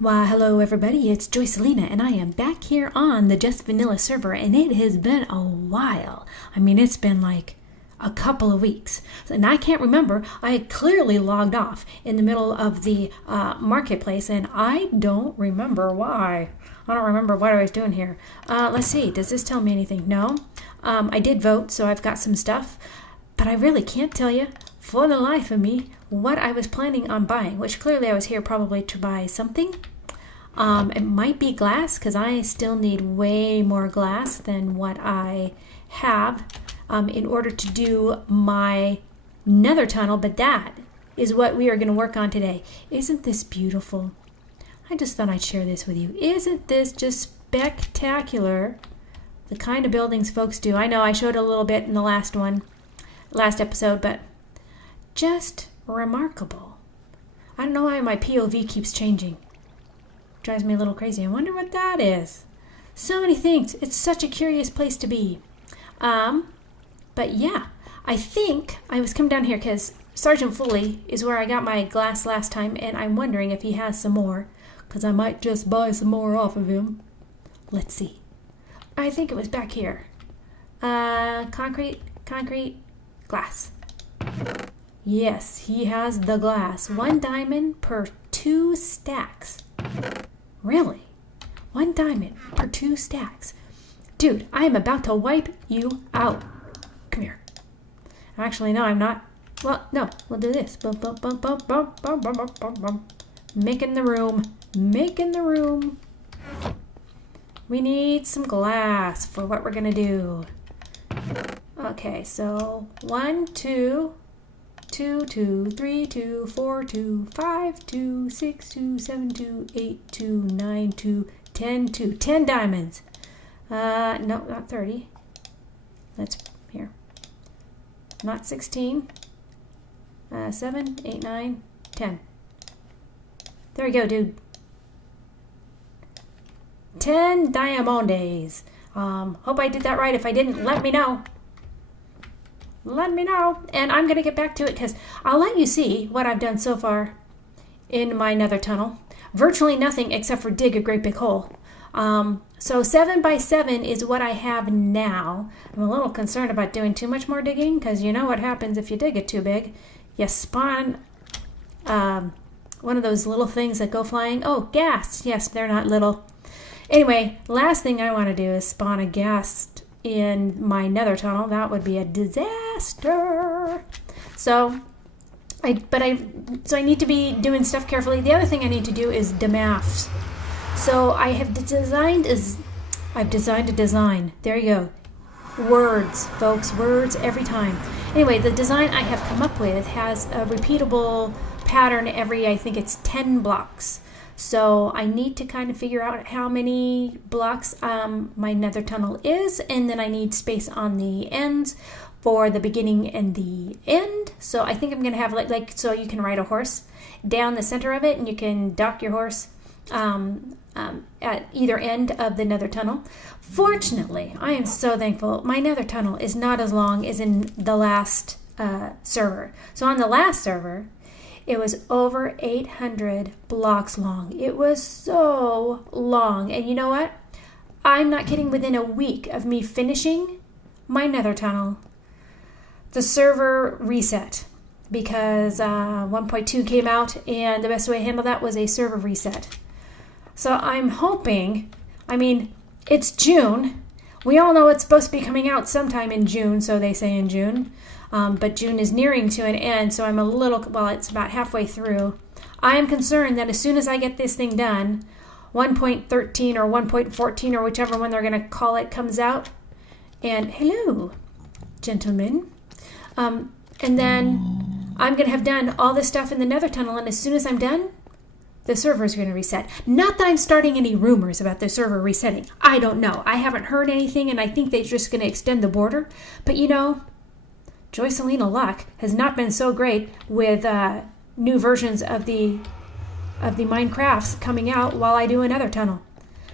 Why, hello everybody, it's Joycelina, and I am back here on the Just Vanilla server, and it has been a while. I mean, it's been like a couple of weeks, and I can't remember. I had clearly logged off in the middle of the marketplace, and I don't remember why. I don't remember what I was doing here. Let's see, does this tell me anything? No. I did vote, so I've got some stuff, but I really can't tell you for the life of me what I was planning on buying, which clearly I was here probably to buy something. It might be glass because I still need way more glass than what I have in order to do my nether tunnel, but that is what we are going to work on today. Isn't this beautiful? I just thought I'd share this with you. Isn't this just spectacular? The kind of buildings folks do. I know I showed a little bit in the last episode, but just remarkable. I don't know why my POV keeps changing. Drives me a little crazy. I wonder what that is. So many things. It's such a curious place to be. But yeah, I think I was coming down here because Sergeant Fully is where I got my glass last time, and I'm wondering if he has some more, because I might just buy some more off of him. Let's see. I think it was back here. Concrete, glass. Yes, he has the glass. 1 diamond per 2 stacks. Really? 1 diamond per 2 stacks. Dude, I am about to wipe you out. Come here. Actually, no, I'm not. Well, no, we'll do this. Bum, bum, bum, bum, bum, bum, bum, bum, bum, bum. Making the room. Making the room. We need some glass for what we're going to do. Okay, so 1, 2... 2, 2, 3, 2, 4, 2, 5, 2, 6, 2, 7, 2, 8, 2, 9, 2, 10, 2. 10 diamonds. No, not 30. That's here. Not 16. 7, 8, 9, 10. There we go, dude. 10 diamondes. Hope I did that right. If I didn't, let me know. Let me know, and I'm going to get back to it because I'll let you see what I've done so far in my nether tunnel. Virtually nothing except for dig a great big hole. So 7 by 7 is what I have now. I'm a little concerned about doing too much more digging because you know what happens if you dig it too big. You spawn one of those little things that go flying. Oh, gas. Yes, they're not little. Anyway, last thing I want to do is spawn a ghast in my nether tunnel. That would be a disaster. So I need to be doing stuff carefully. The other thing I need to do is demaths. So I've designed a design. There you go. Words, folks, words every time. Anyway, the design I have come up with has a repeatable pattern every, I think it's 10 blocks. So I need to kind of figure out how many blocks my nether tunnel is, and then I need space on the ends for the beginning and the end. So I think I'm going to have like so you can ride a horse down the center of it, and you can dock your horse at either end of the nether tunnel. Fortunately, I am so thankful. My nether tunnel is not as long as in the last server. So on the last server, it was over 800 blocks long. It was so long. And you know what? I'm not kidding. Within a week of me finishing my nether tunnel, the server reset because 1.2 came out, and the best way to handle that was a server reset. So I'm hoping, I mean, it's June. We all know it's supposed to be coming out sometime in June, so they say in June. But June is nearing to an end, so I'm it's about halfway through. I am concerned that as soon as I get this thing done, 1.13 or 1.14 or whichever one they're going to call it comes out. And hello, gentlemen. And then I'm going to have done all this stuff in the nether tunnel, and as soon as I'm done, the server is going to reset. Not that I'm starting any rumors about the server resetting. I don't know. I haven't heard anything, and I think they're just going to extend the border. But you know, Joycelina luck has not been so great with new versions of the Minecrafts coming out while I do another tunnel.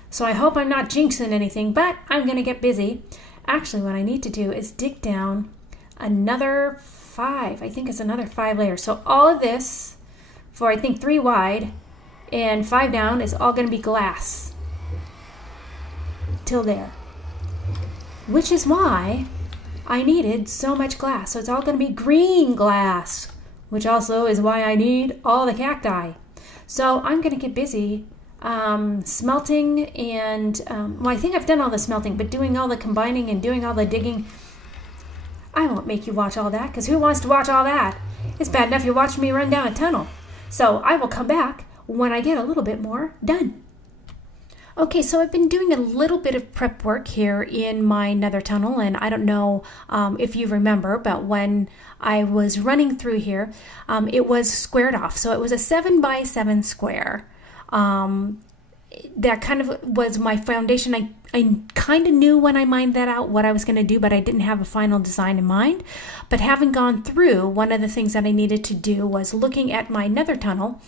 So I hope I'm not jinxing anything, but I'm going to get busy. Actually, what I need to do is dig down another 5. I think it's another 5 layers. So all of this for I think 3 wide and 5 down is all going to be glass. Till there. Which is why I needed so much glass. So it's all going to be green glass, which also is why I need all the cacti. So I'm going to get busy smelting and, well, I think I've done all the smelting, but doing all the combining and doing all the digging, I won't make you watch all that, because who wants to watch all that? It's bad enough you're watching me run down a tunnel. So I will come back when I get a little bit more done. Okay, so I've been doing a little bit of prep work here in my nether tunnel, and I don't know if you remember, but when I was running through here, it was squared off. So it was a 7 by 7 square. That kind of was my foundation. I kind of knew when I mined that out what I was going to do, but I didn't have a final design in mind. But having gone through, one of the things that I needed to do was looking at my nether tunnel.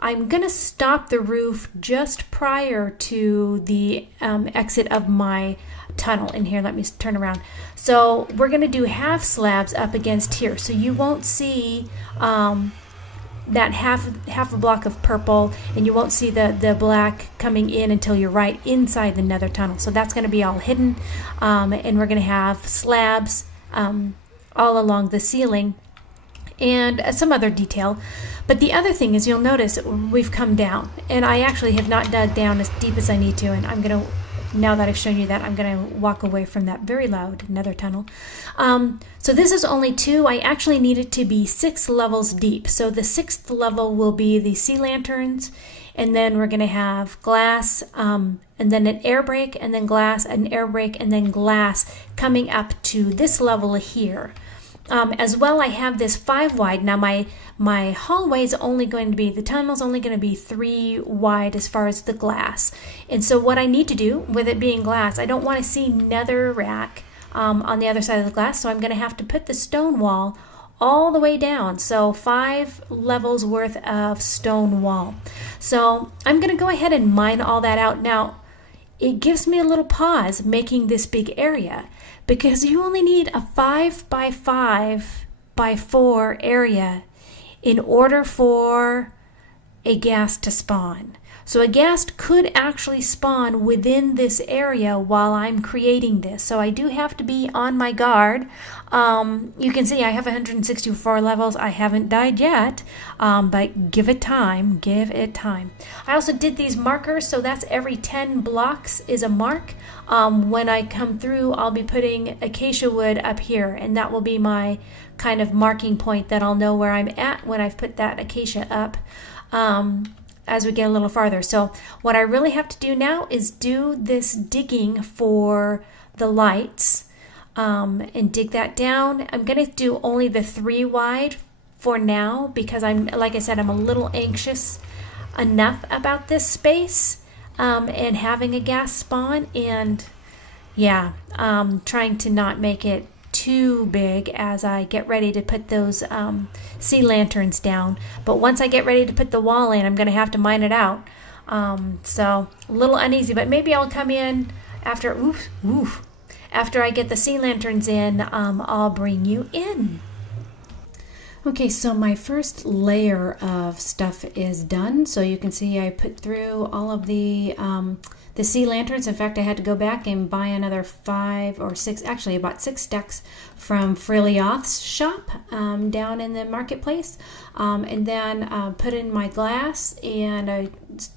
I'm going to stop the roof just prior to the exit of my tunnel in here. Let me turn around. So we're going to do half slabs up against here. So you won't see that half a block of purple, and you won't see the black coming in until you're right inside the nether tunnel. So that's going to be all hidden, and we're going to have slabs all along the ceiling and some other detail. But the other thing is, you'll notice we've come down, and I actually have not dug down as deep as I need to, and I'm going to, now that I've shown you that, I'm going to walk away from that very loud nether tunnel. So this is only 2. I actually need it to be 6 levels deep. So the 6th level will be the sea lanterns, and then we're going to have glass, and then an air break, and then glass, an air break, and then glass coming up to this level here. As well, I have this 5 wide. Now my hallway is only going to be, the tunnel's only going to be 3 wide as far as the glass. And so what I need to do with it being glass, I don't want to see netherrack on the other side of the glass, so I'm going to have to put the stone wall all the way down. So 5 levels worth of stone wall. So I'm going to go ahead and mine all that out. Now, it gives me a little pause making this big area, because you only need a 5 by 5 by 4 area in order for a ghast to spawn. So a ghast could actually spawn within this area while I'm creating this. So I do have to be on my guard. You can see I have 164 levels. I haven't died yet, but give it time. Give it time. I also did these markers, so that's every 10 blocks is a mark. When I come through, I'll be putting acacia wood up here, and that will be my kind of marking point that I'll know where I'm at when I've put that acacia up. As we get a little farther. So what I really have to do now is do this digging for the lights, and dig that down. I'm going to do only the 3 wide for now, because like I said, I'm a little anxious enough about this space, and having a ghast spawn, and yeah, trying to not make it too big as I get ready to put those sea lanterns down. But once I get ready to put the wall in, I'm going to have to mine it out. So a little uneasy, but maybe I'll come in after, after I get the sea lanterns in, I'll bring you in. Okay, so my first layer of stuff is done. So you can see I put through all of the sea lanterns. In fact, I had to go back and buy another 5 or 6, actually about 6 stacks from Freilioth's shop down in the marketplace. And then put in my glass, and I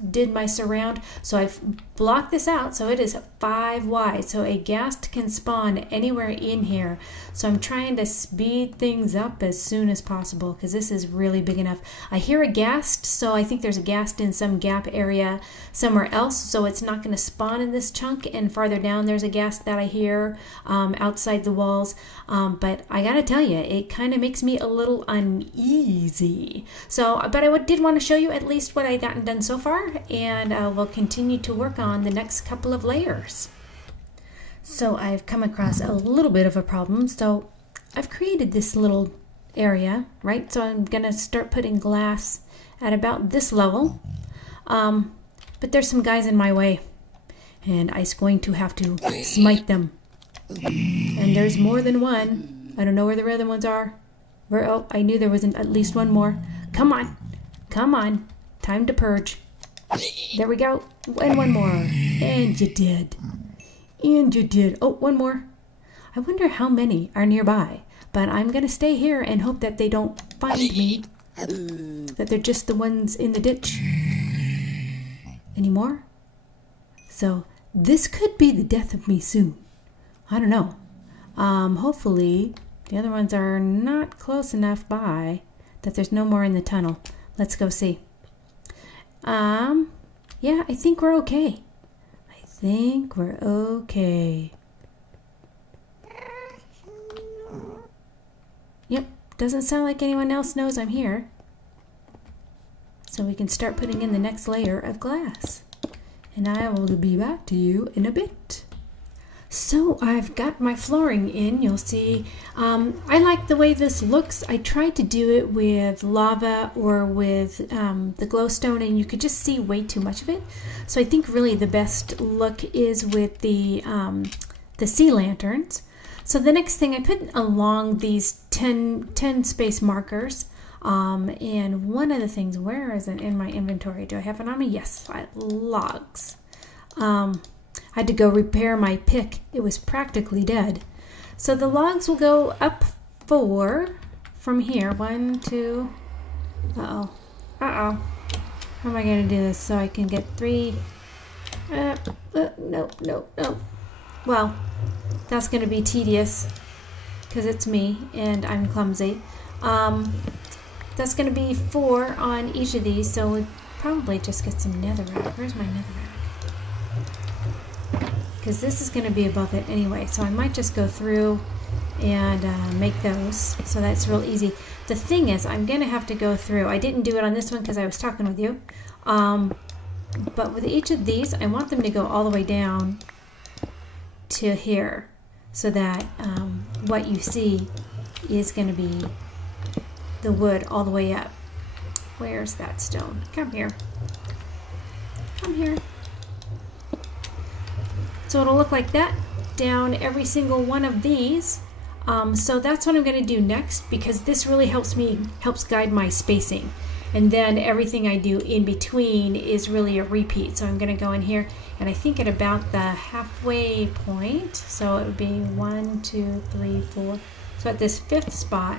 did my surround. So I've blocked this out, so it is 5 wide. So a ghast can spawn anywhere in here. So I'm trying to speed things up as soon as possible, because this is really big enough. I hear a ghast, so I think there's a ghast in some gap area somewhere else. So it's not going to spawn in this chunk, and farther down there's a ghast that I hear outside the walls. But I gotta tell you, it kind of makes me a little uneasy. So, but I did want to show you at least what I've gotten done so far, and we'll continue to work on the next couple of layers. So I've come across a little bit of a problem. So I've created this little area, right? So I'm gonna start putting glass at about this level. But there's some guys in my way, and I'm going to have to smite them. And there's more than one. I don't know where the other ones are. Oh, I knew there was at least one more. Come on. Come on. Time to purge. There we go. And one more. And you did. And you did. Oh, one more. I wonder how many are nearby. But I'm going to stay here and hope that they don't find me. That they're just the ones in the ditch. Any more? So this could be the death of me soon. I don't know. Hopefully the other ones are not close enough by that there's no more in the tunnel. Let's go see. Yeah, I think we're okay. I think we're okay. Yep, doesn't sound like anyone else knows I'm here. So we can start putting in the next layer of glass. And I will be back to you in a bit. So I've got my flooring in, you'll see. I like the way this looks. I tried to do it with lava or with the glowstone, and you could just see way too much of it. So I think really the best look is with the sea lanterns. So the next thing I put along these 10 space markers. And one of the things, where is it in my inventory? Do I have it on me? Yes, logs. I had to go repair my pick. It was practically dead. So the logs will go up 4 from here. 1, 2. Uh-oh. How am I going to do this so I can get 3? No. Well, that's going to be tedious because it's me and I'm clumsy. That's going to be 4 on each of these, so we'll probably just get some netherrack. Where's my netherrack? Because this is going to be above it anyway, so I might just go through and make those, so that's real easy. The thing is, I'm going to have to go through. I didn't do it on this one because I was talking with you, but with each of these, I want them to go all the way down to here, so that what you see is going to be the wood all the way up. Where's that stone? Come here. Come here. So it'll look like that down every single one of these. So that's what I'm going to do next, because this really helps guide my spacing. And then everything I do in between is really a repeat. So I'm going to go in here, and I think at about the halfway point, so it would be 1, 2, 3, 4. So at this 5th spot,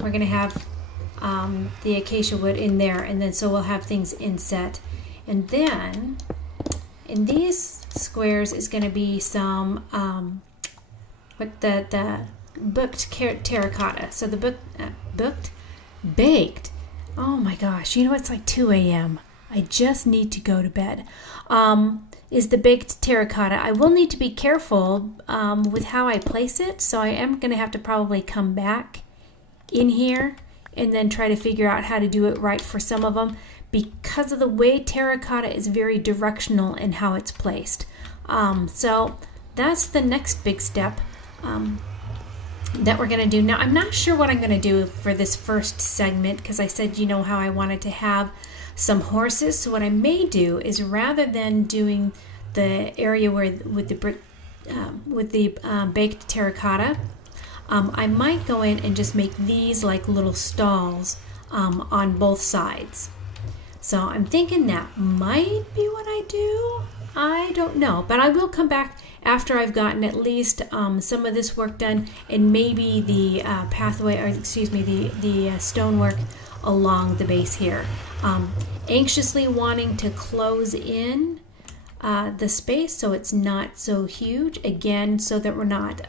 we're going to have the acacia wood in there, and then so we'll have things inset. And then in these squares is going to be some the booked terracotta. So the baked. Oh my gosh! You know, it's like 2 a.m. I just need to go to bed. Is the baked terracotta. I will need to be careful with how I place it, so I am going to have to probably come back in here and then try to figure out how to do it right for some of them, because of the way terracotta is very directional in how it's placed. So that's the next big step that we're going to do. Now, I'm not sure what I'm going to do for this first segment, because I said, you know, how I wanted to have some horses. So what I may do is, rather than doing the area where with the baked terracotta, I might go in and just make these like little stalls on both sides. So I'm thinking that might be what I do. I don't know, but I will come back after I've gotten at least some of this work done, and maybe the the stonework along the base here. Anxiously wanting to close in the space so it's not so huge, again, so that we're not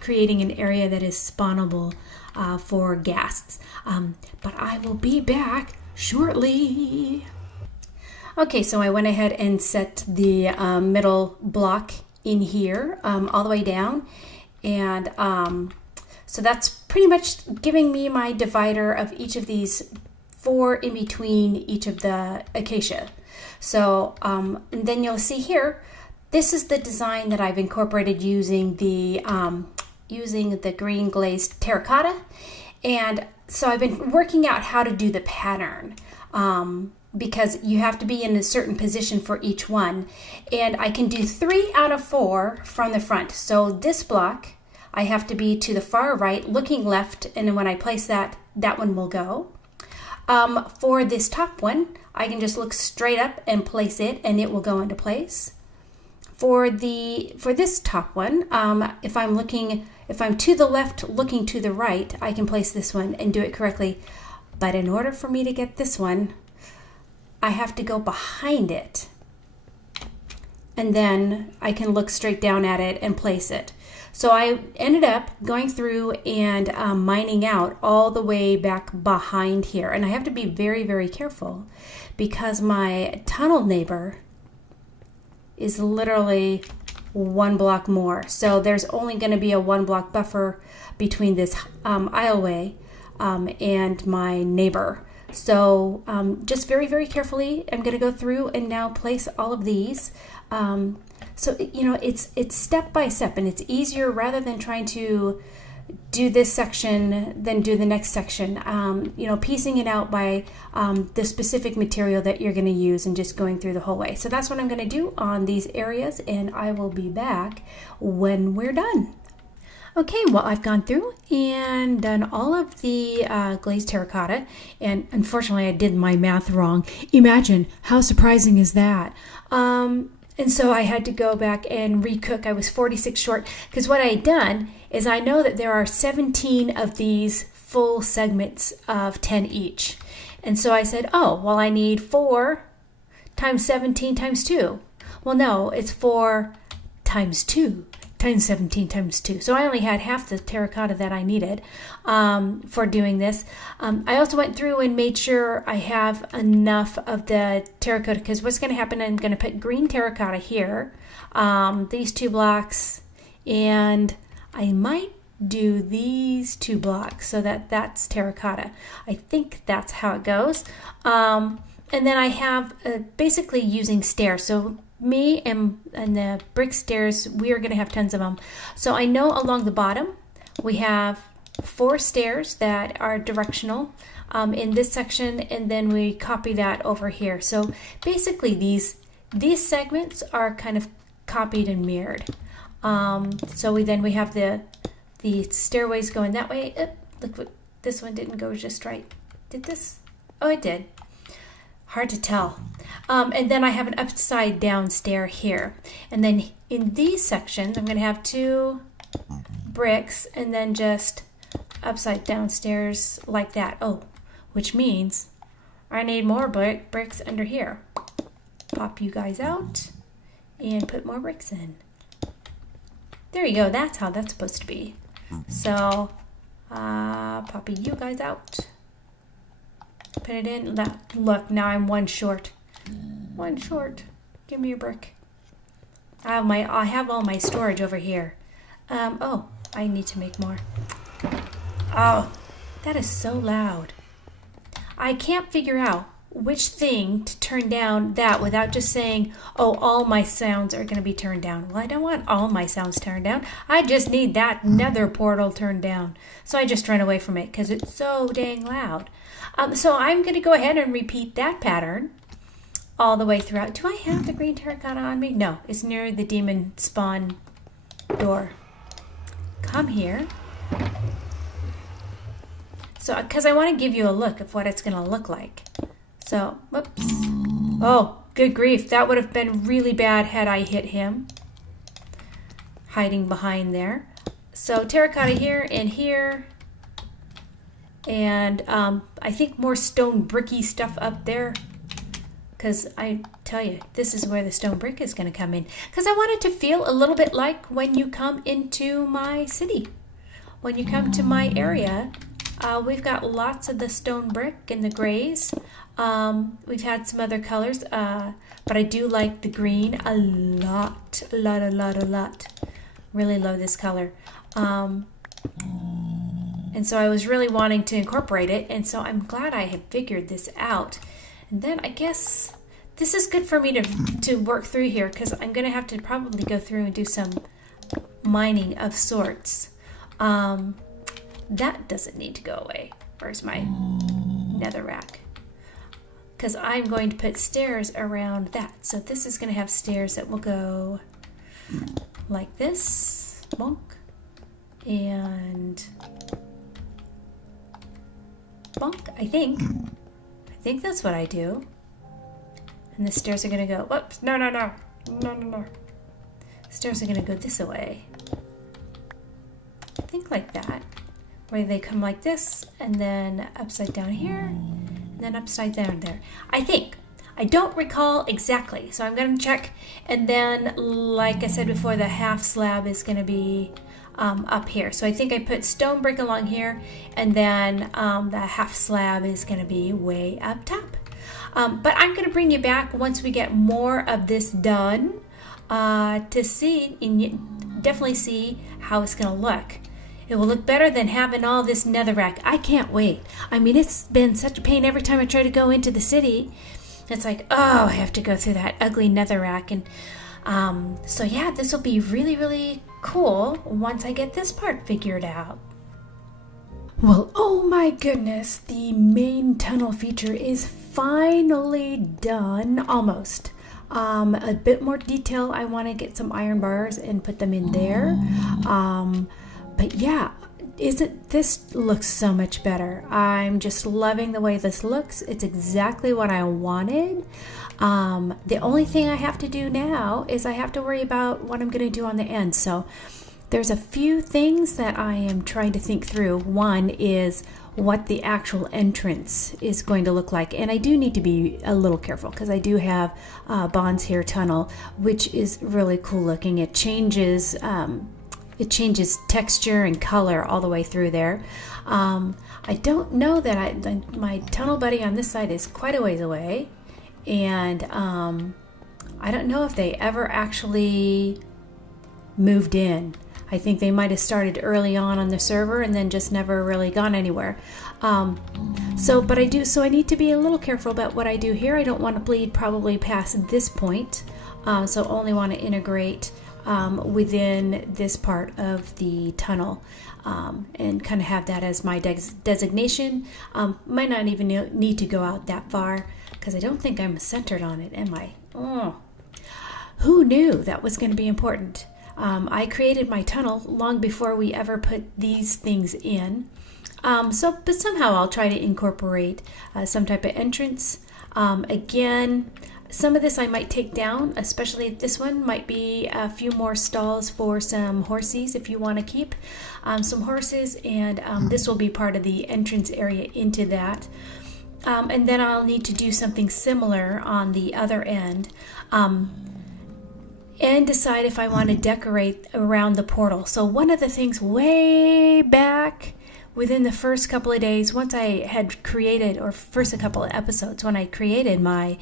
creating an area that is spawnable for ghasts. But I will be back shortly. Okay, so I went ahead and set the middle block in here all the way down, and so that's pretty much giving me my divider of each of these 4 in between each of the acacia. So and then you'll see here, this is the design that I've incorporated using the green glazed terracotta. And so I've been working out how to do the pattern, because you have to be in a certain position for each one. And I can do 3 out of 4 from the front. So this block, I have to be to the far right, looking left, and then when I place that, that one will go. For this top one, I can just look straight up and place it, and it will go into place. For this top one, if I'm to the left looking to the right, I can place this one and do it correctly. But in order for me to get this one, I have to go behind it. And then I can look straight down at it and place it. So I ended up going through and mining out all the way back behind here. And I have to be very, very careful because my tunnel neighbor is literally 1 block more. So there's only going to be a 1 block buffer between this aisleway and my neighbor. So just very, very carefully, I'm going to go through and now place all of these. So, you know, it's step by step, and it's easier rather than trying to do this section then do the next section. You know, piecing it out by the specific material that you're going to use and just going through the whole way. So that's what I'm going to do on these areas, and I will be back when we're done. Okay, well, I've gone through and done all of the glazed terracotta, and unfortunately I did my math wrong. Imagine, how surprising is that? And so I had to go back and recook. I was 46 short because what I had done is I know that there are 17 of these full segments of 10 each. And so I said, oh, well, I need 4 times 17 times 2. Well, no, it's 4 times 2 times 17 times 2. So I only had half the terracotta that I needed for doing this. I also went through and made sure I have enough of the terracotta, because what's going to happen, I'm going to put green terracotta here, these 2 blocks, and I might do these 2 blocks so that that's terracotta. I think that's how it goes. And then I have basically using stairs. So me and the brick stairs, we are going to have tons of them. So I know along the bottom we have 4 stairs that are directional in this section, and then we copy that over here. So basically these segments are kind of copied and mirrored. So we have the stairways going that way. Look, what this one didn't go just right. Did this? Oh, it did. Hard to tell. And then I have an upside down stair here. And then in these sections, I'm going to have 2 bricks and then just upside down stairs like that. Oh, which means I need more bricks under here. Pop you guys out and put more bricks in. There you go. That's how that's supposed to be. So, popping you guys out. Put it in. Look, now I'm 1 short. 1 short. Give me a brick. I have all my storage over here. Oh, I need to make more. Oh, that is so loud. I can't figure out which thing to turn down that without just saying, oh, all my sounds are going to be turned down. Well, I don't want all my sounds turned down. I just need that nether portal turned down. So I just run away from it because it's so dang loud. So I'm going to go ahead and repeat that pattern all the way throughout. Do I have the green terracotta on me? No, it's near the demon spawn door. Come here. So, because I want to give you a look of what it's going to look like. So, whoops. Oh, good grief. That would have been really bad had I hit him. Hiding behind there. So, terracotta here and here. And I think more stone bricky stuff up there. Because I tell you, this is where the stone brick is going to come in. Because I want it to feel a little bit like when you come into my city. When you come to my area, we've got lots of the stone brick and the grays. We've had some other colors, but I do like the green a lot. Really love this color. And so I was really wanting to incorporate it, and so I'm glad I had figured this out. And then I guess this is good for me to work through here, because I'm going to have to probably go through and do some mining of sorts. That doesn't need to go away. Where's my nether rack? Because I'm going to put stairs around that. So this is going to have stairs that will go like this. Bonk. And bonk, I think. I think that's what I do. And the stairs are going to go, whoops, no. Stairs are going to go this way. I think like that. Where they come like this, and then upside down here, and then upside down there. I think. I don't recall exactly, so I'm going to check. And then, like I said before, the half slab is going to be up here. So I think I put stone brick along here, and then the half slab is going to be way up top. But I'm going to bring you back once we get more of this done to see, and definitely see how it's going to look. It will look better than having all this netherrack. I can't wait. I mean, it's been such a pain every time I try to go into the city. It's like, oh, I have to go through that ugly netherrack. And so yeah, this will be really, really cool once I get this part figured out. Well, oh my goodness, the main tunnel feature is finally done, almost. A bit more detail. I want to get some iron bars and put them in there. But yeah, this looks so much better. I'm just loving the way this looks. It's exactly what I wanted. The only thing I have to do now is I have to worry about what I'm going to do on the end. So there's a few things that I am trying to think through. One is what the actual entrance is going to look like. And I do need to be a little careful because I do have Bond's Hair Tunnel, which is really cool looking. It changes texture and color all the way through there. I don't know that my tunnel buddy on this side is quite a ways away. And I don't know if they ever actually moved in. I think they might have started early on the server and then just never really gone anywhere. So I need to be a little careful about what I do here. I don't want to bleed probably past this point. So only want to integrate within this part of the tunnel and kind of have that as my designation. Might not even need to go out that far because I don't think I'm centered on it, am I? Oh, who knew that was going to be important? I created my tunnel long before we ever put these things in. But somehow I'll try to incorporate some type of entrance. Again, some of this I might take down, especially this one might be a few more stalls for some horses if you want to keep some horses, and this will be part of the entrance area into that. And then I'll need to do something similar on the other end. And decide if I want to decorate around the portal. So one of the things way back within the first couple of days, once I had created, or first a couple of episodes, when I created my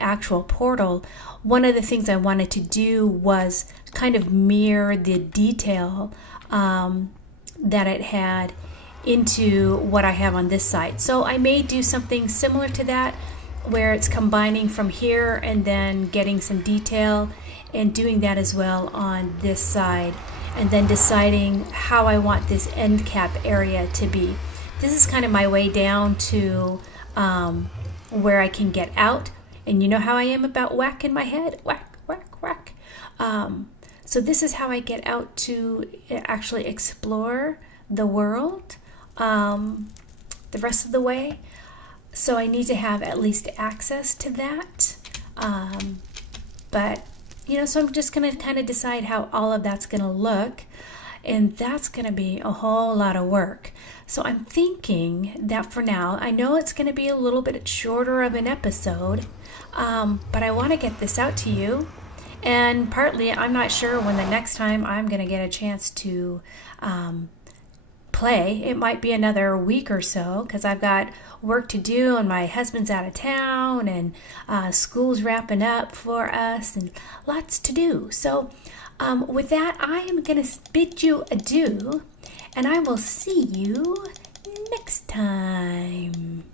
actual portal, one of the things I wanted to do was kind of mirror the detail that it had into what I have on this side. So I may do something similar to that, where it's combining from here and then getting some detail and doing that as well on this side, and then deciding how I want this end cap area to be. This is kind of my way down to where I can get out, and you know how I am about whack in my head, whack, whack, whack. So this is how I get out to actually explore the world the rest of the way. So I need to have at least access to that. But, so I'm just going to kind of decide how all of that's going to look. And that's going to be a whole lot of work. So I'm thinking that for now, I know it's going to be a little bit shorter of an episode, but I want to get this out to you. And partly, I'm not sure when the next time I'm going to get a chance to play. It might be another week or so because I've got work to do and my husband's out of town and school's wrapping up for us and lots to do. So with that, I am going to bid you adieu, and I will see you next time.